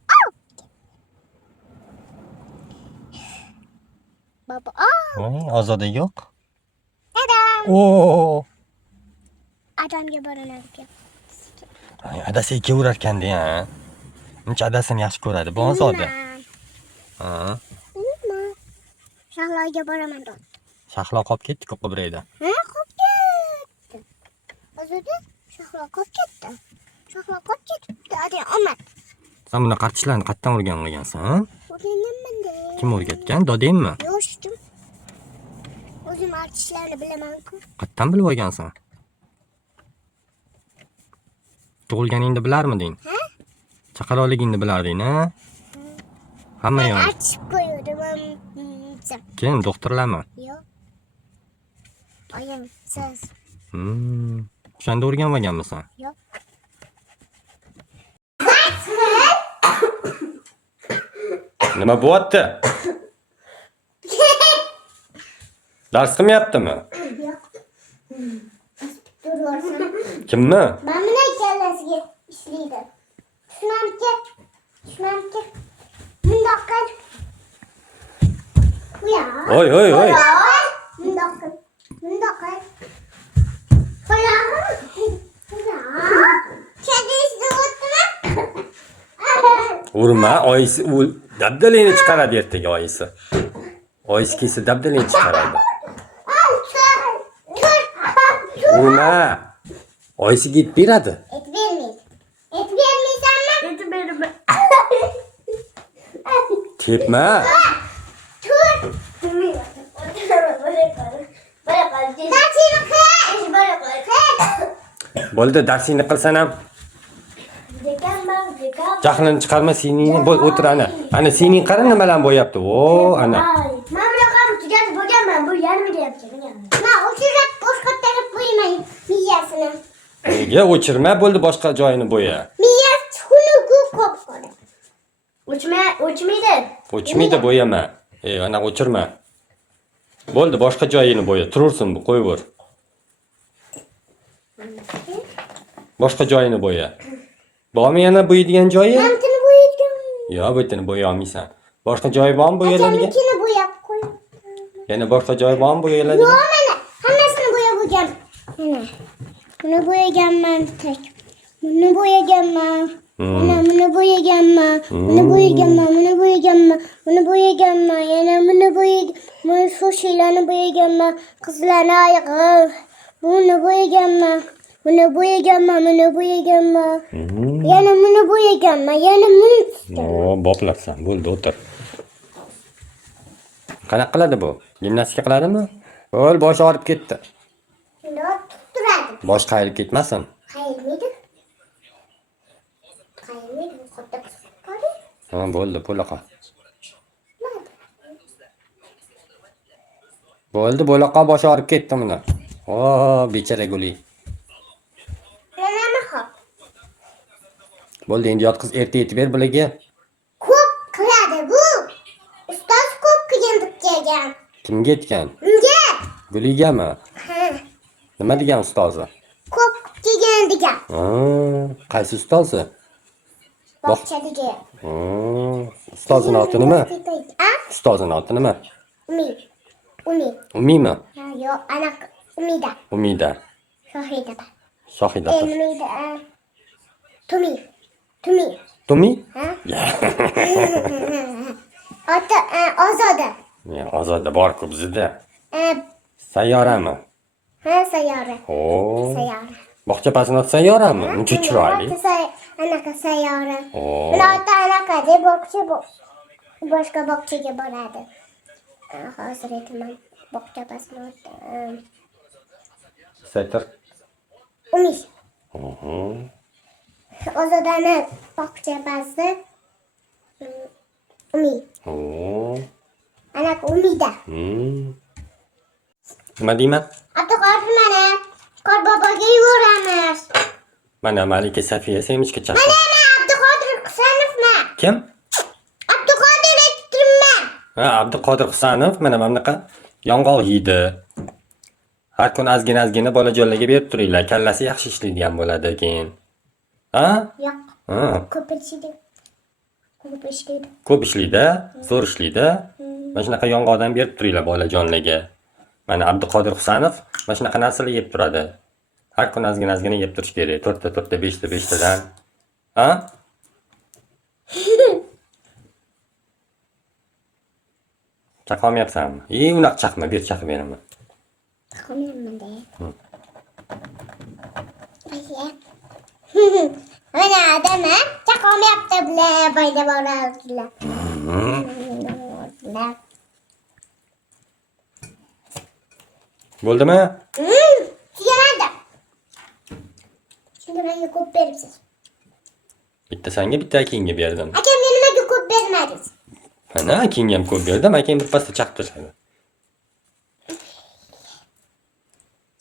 Bobo. Voy, Ozoda yo'q. Adam. Oo. Adamga boralarkan. Ay, adasi ikkavurar ekanda ya. Uncha adasini yaxshi ko'radi. Bu Ozoda. Ha. Bilmayman. Shahloga boraman deb. Shahlo qolib ketdi-ku qibrayda. Ha, qolib ketdi. Ozoda, Shahlo qolib ketdi. Shahlo qolib ketdi. Adem omad. Sen buni qartishlarni qayerdan o'rgangansan? O'rganganman-da. Kim o'rgatgan? Dodangmi? Yo'shdim. O'zim artishlarni bilaman-ku. Qayerdan bilib olgansan? Tug'ilganingda bilarmiding? Ha? Chaqaloqligingni bilarding, ha? Hamma Men yo'q. artishib qo'yuvdim. Kim? Doktorlarmi? Yo'q. Oyim, siz. O'shanda o'rganmaganmisan? Yo'q. Nima bo'lyapti? Dars qilmayaptimi? Yo'q. Durvorsan. Kimmi? Mana kallasiga ishlaydi. Tushunamki. Bundoq qil. Qo'ya. Oy. Bundoq qil. Qo'ya. Chadisni o'tma. Urma, oyisi u dabdalini chiqaradi ertaga oyisi. Oyisi kelsa dabdalini chiqaradi. Urma. Oyisiga yeb beradi. Et vermaydi. Et vermaysanmi? Et berma. Tepma. Tur. Bo'ldi, darsingni qilsan ham. Jahlini chiqarma seningni. Bo'y o'tir ana. Ana sening qara nimalar bo'yapti. O, ana. Men bunaqa tugatib bo'lganman. Bu yarmiga yapman. Men o'chirib boshqa taraf qo'ymay miyasini. Nega o'chirma, bo'ldi boshqa joyini bo'ya. Miyasi xunugu ko'p qoldi. O'chmaydi. O'chmaydi bo'yama. Ana o'chirma. Bo'ldi boshqa joyini bo'ya. Turursin bu, qo'yver. Boshqa joyini bo'ya. Bormi yana bo'yadigan joyi? Hamtini bo'yayotgan. Yo'q, bu yerni bo'ya olmaysan. Boshqa joyi bormi bo'yaladigan? Akamnikini bo'yab qo'y. Yana boshqa joyi bormi bo'yaladigan? Yo'q, mana hammasini bo'yab bo'lgan. Mana. Buni bo'yaganman tek. Buni bo'yaganman. Mana buni bo'yaganman. Buni bo'yaganman. Yana buni bo'yaganman. Mana shu shiylarni bo'yaganman. Qizlarning oyog'i. Buni bo'yaganman. Yana buni bo'yaganman. O, boplabsan. Bo'ldi, o'tir. Qanaqa qiladi bu? Gimnastika qiladimi? Bo'l, boshi og'rib ketdi. Shunda turadi. Bosh qayrilib ketmasin. Qayermidi? Qo'tta qoldi. Ha, bo'ldi, bo'laqa. Bo'ldi, bo'laqa boshi og'rib ketdi buni. O, bechara Guli. Nima xo'p? Bo'ldi, endi yotqiz, erta yetib ber bularga. Ko'p qiladi bu. Ustoz ko'p qilgan deb kelgan. Kimga aytgan? Unga. Guligami? Ha, Nima degan ustozi? ko'p qilgan degan. Qaysi ustozi? Bog'chadagi. Ustozning oti nima? A? Ustozning oti nima? Umi. Umimi? Ha, yo'q, anaqa Umida. Umida. Shohida. Shohida. Umida. Tumi. Tumi? Ha? Ota Ozoda. Ya, Ozoda bor-ku bizda. Ha, Sayyorami? sayyora. Sayyora. Bog'chapasini oti sayyorami? Uncha chiroyli. Anaqa sayyora. Oo. Bular anaqa deb boshqa bog'chaga boradi. Hozir aytaman. Bog'chapasini oti. Saytir. Umi. Ozodani bog'chapasi. Umi. Anaqa Umida. Nima deyman? Abduqodir mana Qorboboga yuboramiz. Mana Malika Safiya semishga chaqir. Mana Abduqodir Husanovman. Kim? Abduqodir aytibman. Ha, Abduqodir Husanov mana bunaqa yong'oq yeydi. Har kun ozgina bolajonlarga berib turinglar. Kallasi yaxshi ishlaydigan bo'ladi keyin. Ha? Yo'q. Ha. Ko'p ishlaydi. Ko'p ishlaydi, zo'r ishlaydi. Mana shunaqa yong'oqdan berib turinglar bolajonlarga. Mana Abduqodir Husanov mana shunaqa narsalar yeb turadi. Har kun ozgina yeb turish kerak. 4 ta, 5 tadan. Ha? Chaqolmayapsanmi? Unaqa chaqma, ber chaqib beraman. Chaqolmayapman de. Mana adamlar chaqolmayapti bular bayda boradilar. Bo'ldimi? Tugamadi. Shunda menga ko'p beribsiz. Bitta senga, bitta akangga berdim. Akam nimaga ko'p bermadingiz? Ana, akangga ham ko'p berdim, akang bir pasda chaqib tashladi.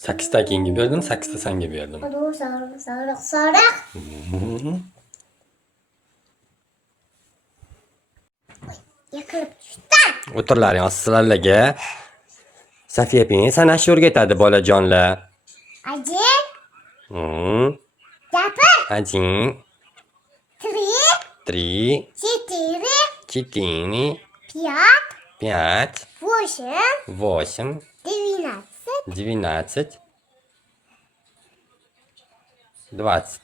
8 ta keyingi berdim, 8 ta senga berdim. Sariq. Yiqilib tushdi. O'tirlaring sizlarga. Safiya opang sanashni o'rgatadi bolajonlar. Ajin. Hmm. Gapir. Один, 3, 3, 4, 4, 5, 5, 8, 8, 12, 19, 20. 20.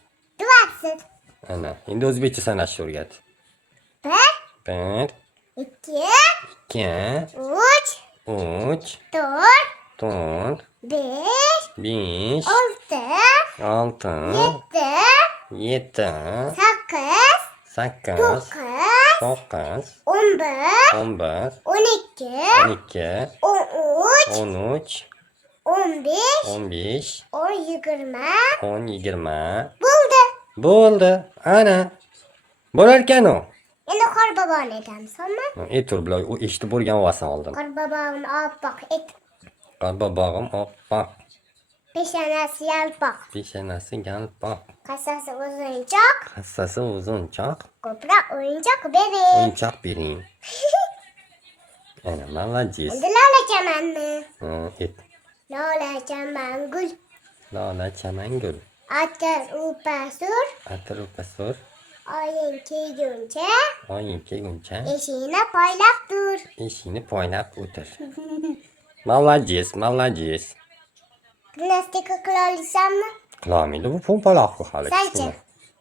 Ana, endi o'zbekcha sanashni o'rgat. 1, 1, 2, 2, 3, 3, 4, 4, 5, 5, 6, 6, 7, 7, 8, 8, 9, 9, 11, 11, 12, 12, 13, 13, 15, 15, 10, 20. 10, 20. Bo'ldi. Bo'ldi. Ana. Bo'larkan u. Endi Qorboboni aytamizmi? Tur bilan u eshitib bo'lgan ovozini oldim. Qorboboni oppoq et. Bog'im oppoq, Peshonasi yalpoq. peshanasi galpoq, Qassasi uzunchoq. hassasi uzunchoq. Ko'proq o'yinchoq bering. O'yinchoq bering. Ana, молодец. Endi Lola chamanni. Et. Lola chamangul. Lola chamangul. Atir upa sur. Atir upasur. Oying kelguncha. Oying kelguncha Eshikni poylab tur. eshikni poylab o'tir. Молодец, молодец. Gimnastika qila olasanmi? Qilolmaydi bu po'mpaloq hali Sanchi? kichkina.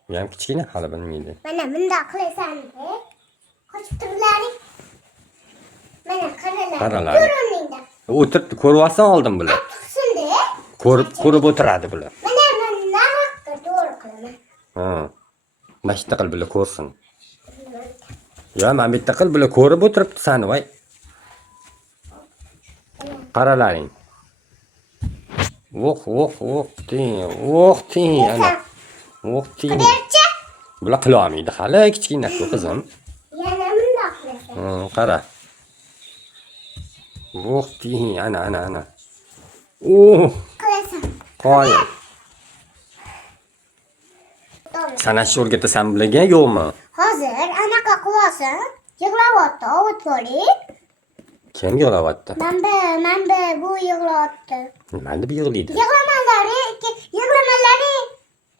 Bu ham kichkina hali bilmaydi. Mana bundoq qilasan-da. Qochib turlaring. Mana qaralar. Qaralaring. Tur o'rningda. O'tiribdi, ko'ryapsan oldin bular. Tursin-da. Ko'rib o'tiradi bular. Mana nariqqa to'g'ri qilaman. Ha. Mana shu qil bular ko'rsin. Ya, men bitta qil bular ko'rib o'tiribdi sani, voy. Qaralaring. O'q, ana. O'q. Berchi. Bular qila olmaydi hali kichkina-ku qizim. Yana bundoq qilasan. Qara. O'q, ana. Qilasan. Qo'ying. Sanashni o'rgatasan bularga, yo'qmi? Hozir anaqa qilasan. Yig'layapti, ovut bo'ling. Kim yig'layapti? Manba bu yig'layapti. Nima deb yig'laydi? Yig'lamalari.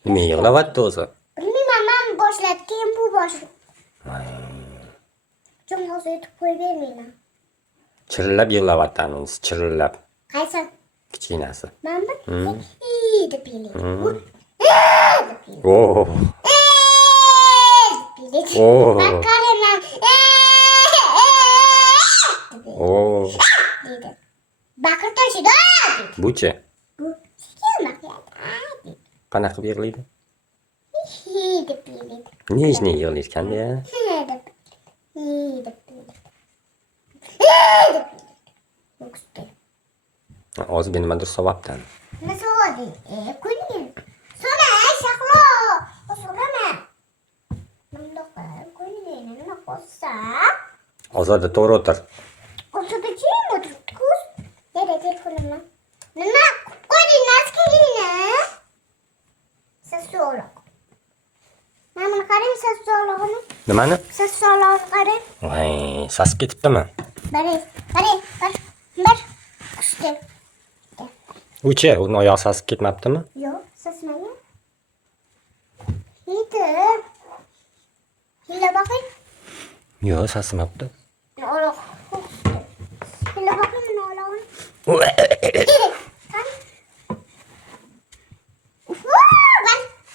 Nima yig'layapti o'zi? Bilmayman, men boshladi, keyin bu boshladi. Jom hozir aytib qo'y bermayman. Chirillab yig'layapti anisi, chirillab. Qaysi? Kichkinasi. Manba? deb yig'laydi. Oh. Oh. Ben qaraman. Oh. Dedi. Baqir toshida. Bu-chi? Bu sekin baqiradi. Qanaqa qilib yig'laydi? deb yig'laydi. Nechni yig'laydi kanda? deb. O'ziga nimadir savobdan. Nasıl oldu? Koyun. Sonra şaklo. O sonra Bunda koyun. Ne koysa? Ozorda to'g'ri o'tir. Ortada kim oturdu kız? Nerede telefonum lan? Nana koyun nasıl kelini? Ses soğuk. Ben bunu karayım ses soğuğunu. Nimani? Ses soğuğunu karayım. Voy, sasib ketibdimi? Karayım. Kuştu. U-chi, uni oyog'i sasib ketmabdimi? Yok sesmeni. Neydi? Hile bakayım. Yo'q, sasimabdi. Ne olur. Hile bakayım ne olur. Ben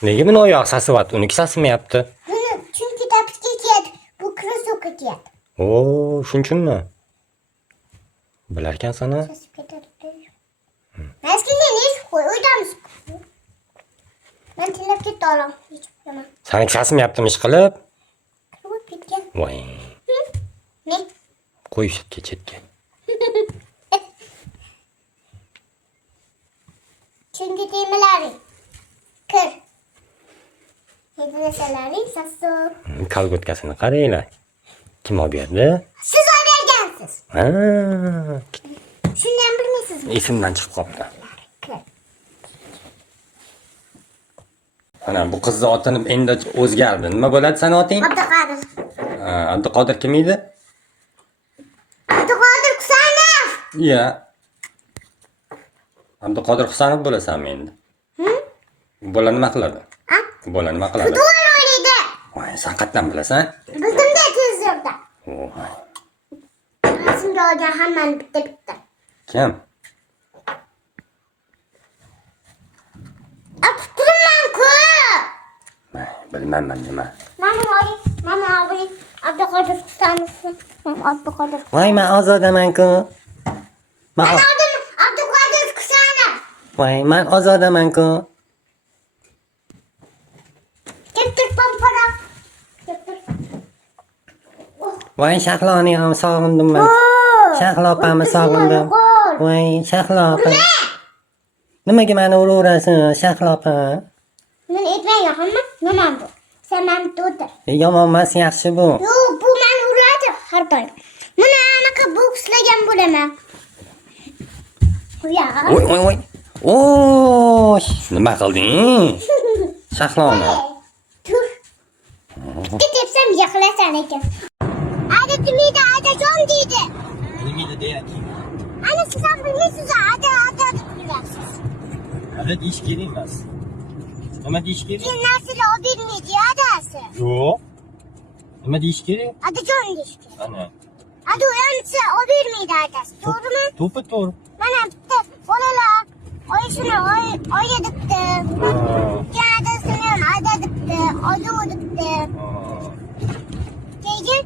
Nega meni oyog'i sasibyapti? Uniki sasimayapti. bunu çünkü tapis geçiyat. Bu krosu geçiyat. Oo, shuning uchunmi? Bilarkan sana? Sesi getirdi. Eskiden ne koy? Uydan mısın? Ben tilep gitti oğlum. Hiç bilmem. Saniki sasimayaptimi ish qilib? Kıvıp bitken. Voy, Ne? qo'y chetga. Çünkü düğmeleri. Kır. Hediyeseleri sasu. Kalgotkasini qaranglar. Kim olib berdi? Siz oynayacaksınız. Ha, Şundan bilmiyorsunuz. esimdan chiqib qolibdi. Kır. Ana bu qizni otini endi o'zgardi. Nima bo'ladi sani oting? Abduqodir. Abduqodir kim edi? Abduqodir Husanov. Iya. Abduqodir Husanov bo'lasanmi endi? Bola nima qiladi? Ha? Bola nima qiladi? Futbol o'ynaydi. Voy, sen qayerdan bilasan? Bildimda tezlikda. Voy. Rasmga olgan hammani bitta. Kim? Turmanku. Bilmayman nima. Mana abi. Abduqodir Husanov. Abduqodir. Voy, men ozodaman-ku. Men Abduqodir Husanov. voy, men ozodaman-ku. Kettir pompara. Kettir. Voy, Shahloni ham sog'indim men. Shahlo opamni sog'indim. Voy, Shahlo opa. Nimaga meni uraverasiz, Shahlo opa? Men aytmayman hamma. Nima bu? Sen meni o'tir. Yomon emas, yaxshi bu. Yo'q, bu meni uradi har doim. Mana anaqa bokslagan bo'laman. Ya. Voy. Oy, nima qilding? Shahloni. Tur. Ketibsam yig'lasan ekan. Ada kimida adajon deydi. Nimada deyapti? Ana siz ham bilmaysiz, ada deb bilasiz. Ada deyish kerak emas. Nima deyish kerak? Sen narsalar olib bermaydi adasi. Yo'q. Nima deyish kerak? Adajon deyish kerak. Ana. Ada uyansa olib bermaydi adasi. To'g'rimi? To'g'ri. Mana bitta bolalar oyishini oya debdi. Keyin adasini ham ada debdi, odu debdi. Keyin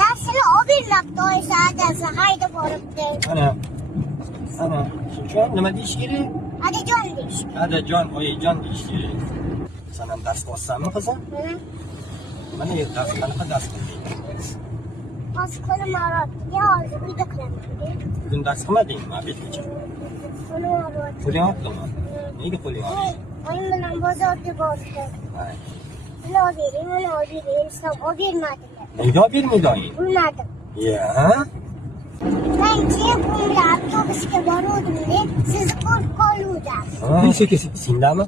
narsalar olib bermabdi oyisi adasi haydab boribdi. Ana. Shuning nima deyish kerak? Adajon deyish. Adajon, oyijon deyish kerak. Sen ham dars o'qiysanmi qizim? Mana yer dars, qanaqa dars qilding? Hozir qo'lim og'riyapti. Ya hozir uyda qilaman. Bugun dars qilmadingmi, obedgacha? Qo'lim og'riyapti. Qo'ling og'riyaptimi? Nega qo'ling og'riyapti? Oyim bilan bozorga bordim. Buni olib bering, buni olib bering. Sen olib bermadilar. Nega olib bermaydi oying? Bilmadim. Ya. Ben keyin bu bilan avtobusga boruvdim-da, sizni ko'rib qoluvdim. Sendami?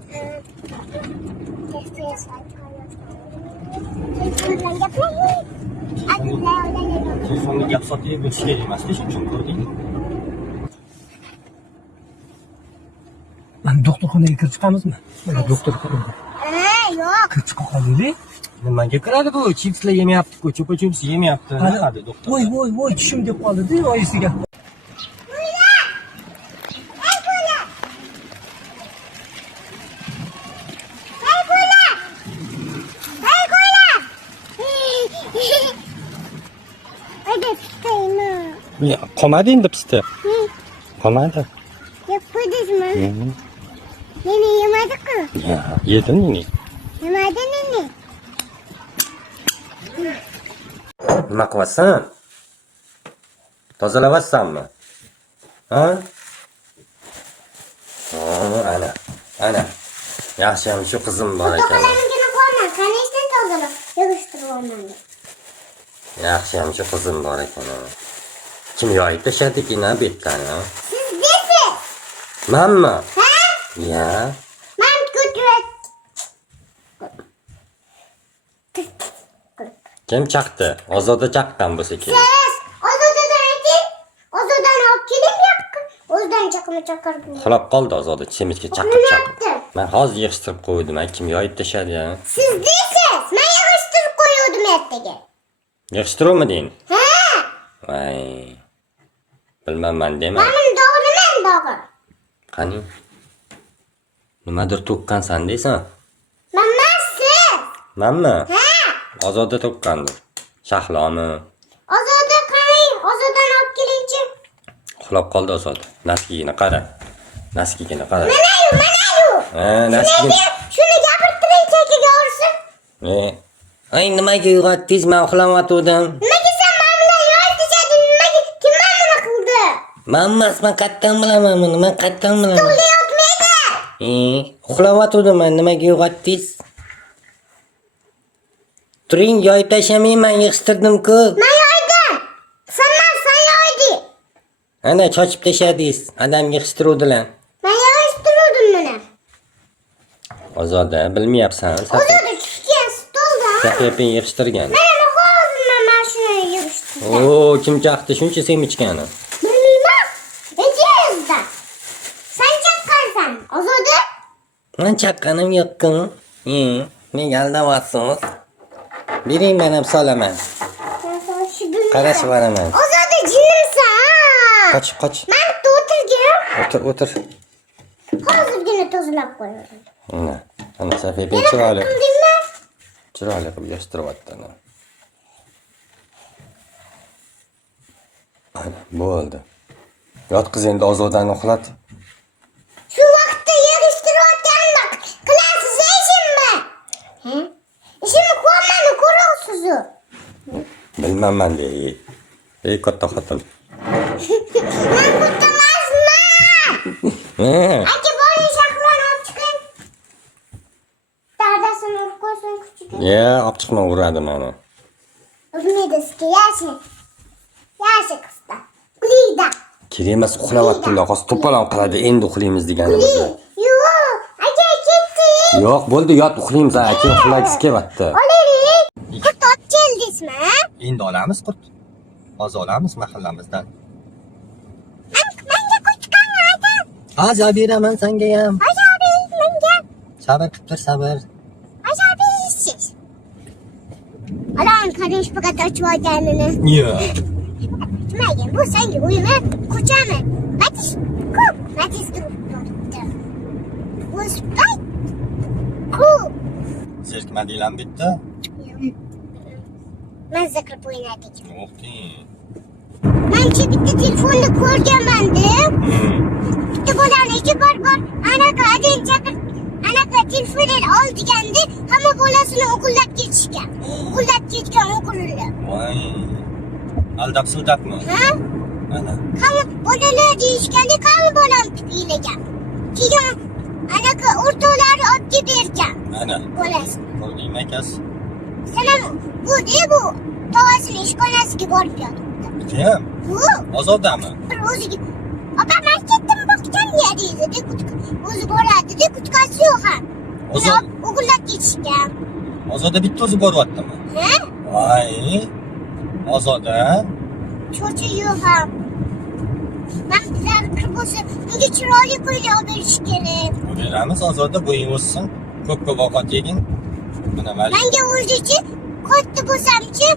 Telefonga gap sotiy bo'lish kerak emas, shuning uchun ko'rding. Mana doktorxonaga kirib chiqamizmi? Mana doktorxonaga Yo'q. kirib chiqa qolaylik. Nimaga kiradi bu? Chipslar yemayapti-ku, cho'pa-cho'ps yemayapti. Qiladi doktor? Voy, tushim deb qoldi-da oyisiga. Ya, qolmadi endi pista. Qolmadi. Yeb qo'ydingizmi? Meni yemadi-ku. Ya, yedim meni. Yemadi meni. Nima qilasan? Tozalayapsanmi? Ha? Ana. Yaxshi ham shu qizim bor ekan. To'qalamigini qo'yma, qaniydan tozalab yig'ishtirib olmam. Yaxshi ham shu qizim bor ekan. Kim yoyib tashladiki-na bu yerdan? Siz deysiz. Manmi? Ha? Ya. Men ko'trat. Kim chaqdi? Ozoda chaqqan bo'lsa kerak. Siz ozodadan ayting. Ozodan olib keling bu yoqqa. O'zidan chaqirib. Xulab qoldi Ozoda semizga chaqib. Nima? Men hozir yig'ishtirib qo'ydim. Kim yoyib tashladi ya? Siz deysiz. Men yig'ishtirib qo'yuvdim ertaga. Yig'ishtiruvmiding? Ha? Voy. Bilmayman dema. Mening dog'i. Qani? Nimadir to'kkansan deysan? Siz. Menmi? Ha? Ozoda to'kkandir. Shahlomi? Ozoda qarang. Ozodan olib kelingchi. Uxlab qoldi Ozoda. Naskigini qara. Mana yu. Naskigini. Shuni gapirtiring chekiga ursin. Ay, nimaga uyg'otdingiz? Men uxlamayotgandim. Nimaga sen men bilan yo'ltishadi? Nimaga kim buni qildi? Men qayerdan bilaman buni? Men qayerdan bilaman? Stolda yotmaydi. Uxlamayotgandim men. Nimaga uyg'otdingiz? Turing, yoyib tashlamayman, yig'ishtirdim-ku. Men yo'ydim. Sen yo'yding. Ana chochib tashladingiz. Adam yig'ishtiruvdilar. Men yig'ishtiruvdim buni. Ozoda, bilmayapsan. Ozoda tushgan stolda. Safiyapin yig'ishtirgan. Mana hozir men mashinani yig'ishtirdim. Oo, kim chaqdi? Shuncha semichkani. Bilmayman. Ejizda. Sen chaqqansan. Ozoda. Men chaqqanim yo'q-ku. Nega aldayapsiz? Bering, men ham solaman. Qarashib beraman. Ozoda jinnimsan. Qoch. Men o'tirgan. O'tir. Hozirgina tozalab qo'yaman. Ana Safiyapin chiroyli. Qildingmi? Chiroyli qilib yig'ishtiryapti. Ana, bo'ldi. Yotqiz endi Ozodani uxlat. Shu vaqtda yig'ishtirayotganda qilasiz ishimmi? Ishimni ko'rmani ko'rasiz. Bilmayman de. Ey katta xotin. Men kutamasman. Aka boring shaxlani olib chiqing. Dadasini urib qo'ysin kuchiga. Olib chiqma, uradi meni. Urmaydi sizga yashi. Yashi qizda. Kulida. Kerak emas, uxlayaptilar. Hozir to'polon qiladi, endi uxlaymiz deganimizda. Yo'q, aka ketdi. Yo'q, bo'ldi, yot uxlaymiz, aka uxlagisi kelyapti. Olaylik. Qurt olib keldingizmi? Endi olamiz qurt. Hozir olamiz mahallamizdan. Menga qo'chqonni ayting. Hozir beraman senga ham. Ajobi, menga. Sabr qilib tur, sabr. Ajabiysiz. Alam qarish faqat ochib olganini. Yo'q. Nimaga bu senga uymi? Ko'chami? Matish. Ko'p. Matish turibdi. O'sbay. Ko'p. Zerikmadinglarmi bitta? Mazza qilib o'ynadik. Yo'q-ki. Menchi bitta telefonni ko'rganman-da. Bitta bolani ichi bor. Anaqa adin chaqir. Anaqa telefonni ol deganda hamma bolasini o'g'irlab ketishgan. O'g'irlab ketgan o'g'irlar. Voy. Aldab-sildabmi? Ha? Ana. Hamma bolalar deyishganda hamma bolam hiylagan. Keyin anaqa o'rtoqlari olib bergan Ana. bolasini. Ko'rdingmi akasi? Sanam bu tog'asining ishxonasiga borib yotibdi. Kim? Bu Ozodami? bir o'ziga opa men ketdim baqcan deydi. O'zi boradi-da, kutkasi yo'q ham. Ozod. O'g'irlab ketishgan. Ozoda bitta o'zi boryaptimi? Ha? Voy. Ozoda. Cho'chi yo'q ham. Men bizlar qilib bo'lsa, unga chiroyli qo'yib berish kerak. Beramiz Ozoda, bo'ying o'ssin. Ko'p ovqat yegin. Mana mana. Menga o'zichi katta bo'lsamchi,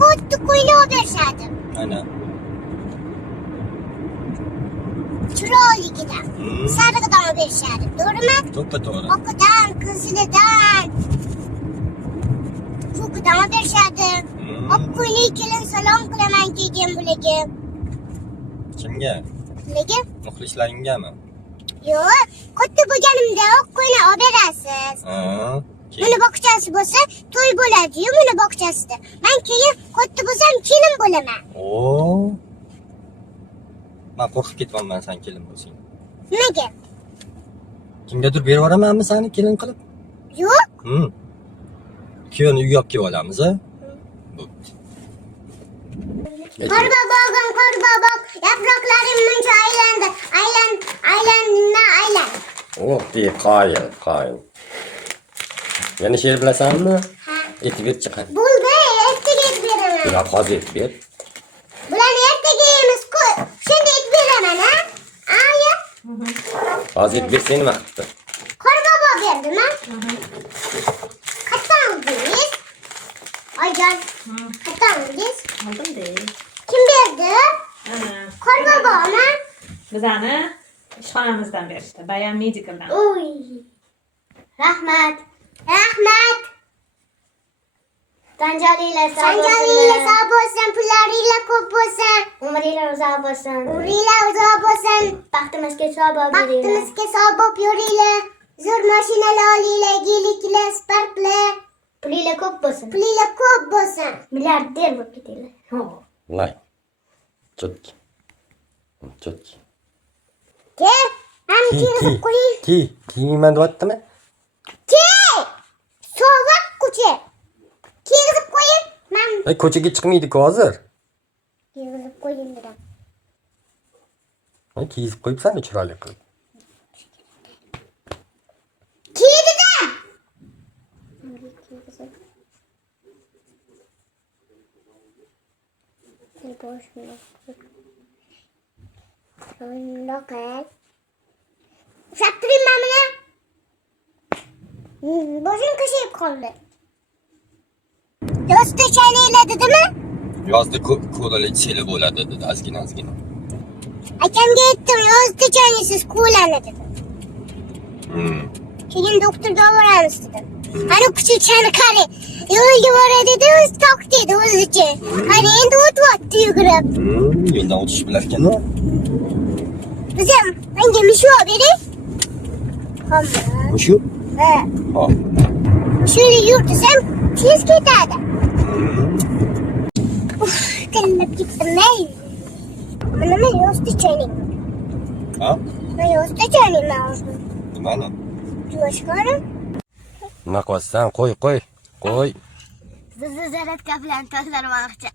katta qo'yib berishadi. Mana. Chiroyligidan. Sariqdan berishadi. To'g'rimi? To'ppa-to'g'ri. Oqidan, qizilidan. Ko'kidan berishadi. Oqqo'yli kelin salom qilaman kelgan bularga. Kimga? Bularga? Muxlislaringami? Yo'q, katta bo'lganimda oqqo'yni olib berasiz. Meni bog'chasi bo'lsa, to'y bo'ladi-yu meni bog'chasida. Men keyin katta bo'lsam kelin bo'laman. Oo. Men qo'rqib ketyapman sen kelin bo'lsang. Nimaga? Kimgadir berib yuboramanmi seni kelin qilib? Yo'q. Kuyovni uyga olib kelib olamiz, a? Qorbobog, yaproqlarim muncha aylandi. Aylan. Oh, qoyil. Yana she'r bilasanmi? Ha. Aytib ber chiqan. Bo'ldi, ertaga aytib beraman. Yo'q, hozir aytib ber. Bularni ertaga yeymiz-ku. Shunda aytib beraman, ha? Aya. Hozir aytib bersang nima qilibdi? Qorbobo berdimi? Qattan aldingiz? Oyijon. Qattan aldingiz? Oldim-da. Kim berdi? Ana. Qorboboni? Bizani ishxonamizdan berishdi. Bayan Medical'dan. Oy. Rahmat. Sanjalinglar sog' bo'lsin, pullaringlar ko'p bo'lsin. Umringlar uzoq bo'lsin. Baxtimizga sog' yuringlar. Zo'r mashinalar olinglar, geliklar, sparklar. Pulinglar ko'p bo'lsin. Milliarder bo'lib ketinglar. Voy. Chotki. Ke, ham kiyib qo'ying. Kiyman deyaptimi? Sovuq ko'cha. Kiyib qo'ying. Men Ko'chaga chiqmaydi-ku hozir. kiyib qo'ying dedim. Kiyib qo'yibsan chiroyli qilib. Kiydi Shundoq qil. Ushlab turayman buni. Boshim qashib qoldi. Yozda chaynaylar dedimi? Yozda ko'lali seli bo'ladi dedi, ozgina. Akamga aytdim, yozda chaynaysiz ko'lani dedim. Keyin doktorga olib boramiz dedim. Qani kuchukchani qari. Yo'lga boradi dedi, o'zi toq dedi o'zicha. Qani endi o'tyapti yugurib. Yo'ldan o'tish bilar ekan. Bizim, menga misho bering. Hamma. Shu? Ha. Ha. Shuni yurtsam tez ketadi. Qilib ketdim. Mana men yozda chaynayman. Ha? Men yozda chaynayman. Nimani? Jo'shqorim. Nima qilyapsan? Qo'y. Bizni zaradka bilan tozalamoqchi.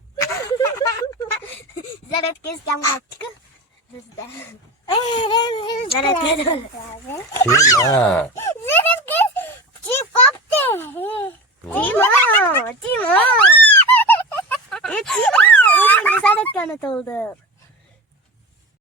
Zaradka eskam qolibdi-ku bizda. Zaradka. Ha. Zaradka chip qolibdi. Timo. Timo. O'sha zaratkani to'ldi.